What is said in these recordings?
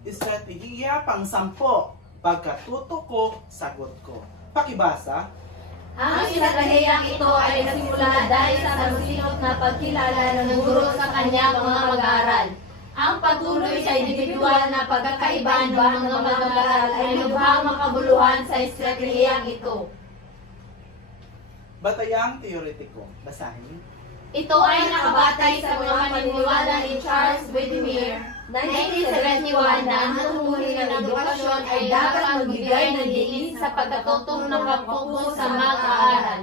Estratehiya pang-10. Pagkatuto ko, sagot ko. Pakibasa. Ang estratehiyang ito ay nagsimula dahil sa masinop na pagkilala ng guro sa kanyang mga mag-aaral. Ang patuloy sa individual na pagkakaiba ng mga mag-aaral ay lubhang makabuluhan sa estratehiyang ito. Batayang teoretiko. Basahin. Ito ay nakabatay sa mga paniniwala ni Charles Widemere, 1971, na ang tuntunin ng edukasyon ay dapat magbigay ng diin sa pagkatutong nakapokus sa mag-aaral.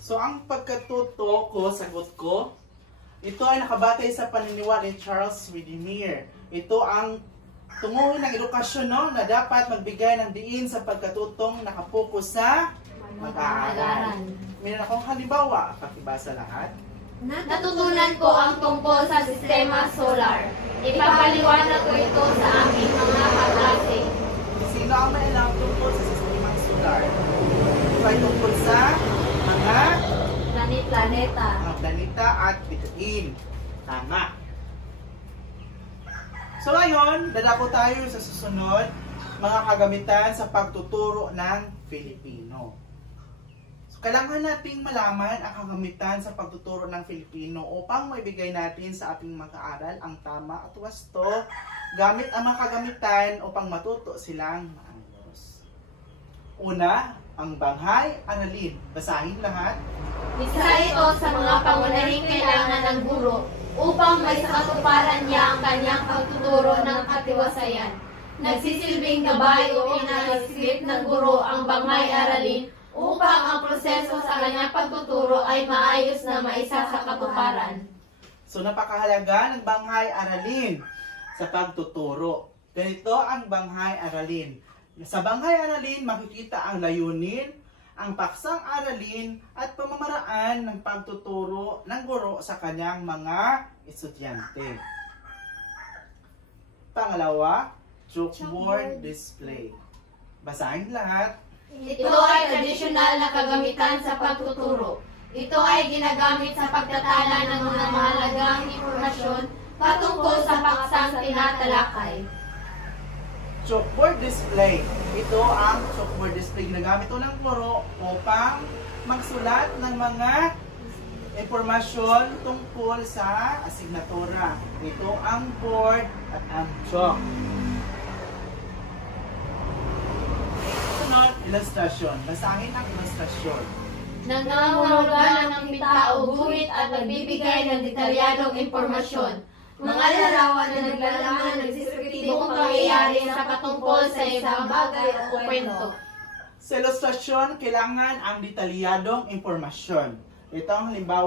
So, ang pagkatuto ko, sagot ko, ito ay nakabatay sa paniniwala ni Charles Widemere. Ito ang tunguhin ng edukasyon, no, na dapat magbigay ng diin sa pagkatutong nakapokus sa mag-aaral. Mayroon akong halimbawa. Pakibasa lahat. Natutunan ko ang tungkol sa sistema solar. Ipapaliwanag ko ito sa aming mga kaklase. Sino ang may alam tungkol sa sistema solar? Ito ay tungkol sa mga planeta at bituin. Tama. So ngayon, dadako tayo sa susunod mga kagamitan sa pagtuturo ng Filipino. Kailangan nating malaman ang kagamitan sa pagtuturo ng Filipino upang maibigay natin sa ating mag-aaral ang tama at wasto gamit ang mga kagamitan upang matuto silang maayos. Una, ang banghay, aralin. Basahin lahat. Isa ito sa mga pangunahing kailangan ng guro upang may sakatuparan niya ang kanyang pagtuturo ng katiwasayan. Nagsisilbing gabay o inaisip ng guro ang banghay aralin upang ang proseso sa kanyang pagtuturo ay maayos na maisa sa katuparan. So napakahalaga ng banghay aralin sa pagtuturo. Ganito ang banghay aralin. Sa banghay aralin, makikita ang layunin, ang paksang aralin at pamamaraan ng pagtuturo ng guro sa kanyang mga estudyante. Pangalawa, chalkboard display. Basahin lahat. Ito ay tradisyonal na kagamitan sa pagtuturo. Ito ay ginagamit sa pagtatala ng mga mahalagang impormasyon patungkol sa paksang tinatalakay. Chalkboard display. Ito ang chalkboard display. Ginagamit ito ng guro upang magsulat ng mga impormasyon tungkol sa asignatura. Ito ang board at ang chalk. Ilustrasyon. Basahin ang ilustrasyon. Nangangahulugan ng pita o guhit at nagbibigay ng detalyadong impormasyon. Mga larawan na naglalaman ng deskriptibong pangyayari sa patungkol sa isang bagay o kwento. Sa ilustrasyon, kailangan ang detalyadong impormasyon. Ito ang halimbawa.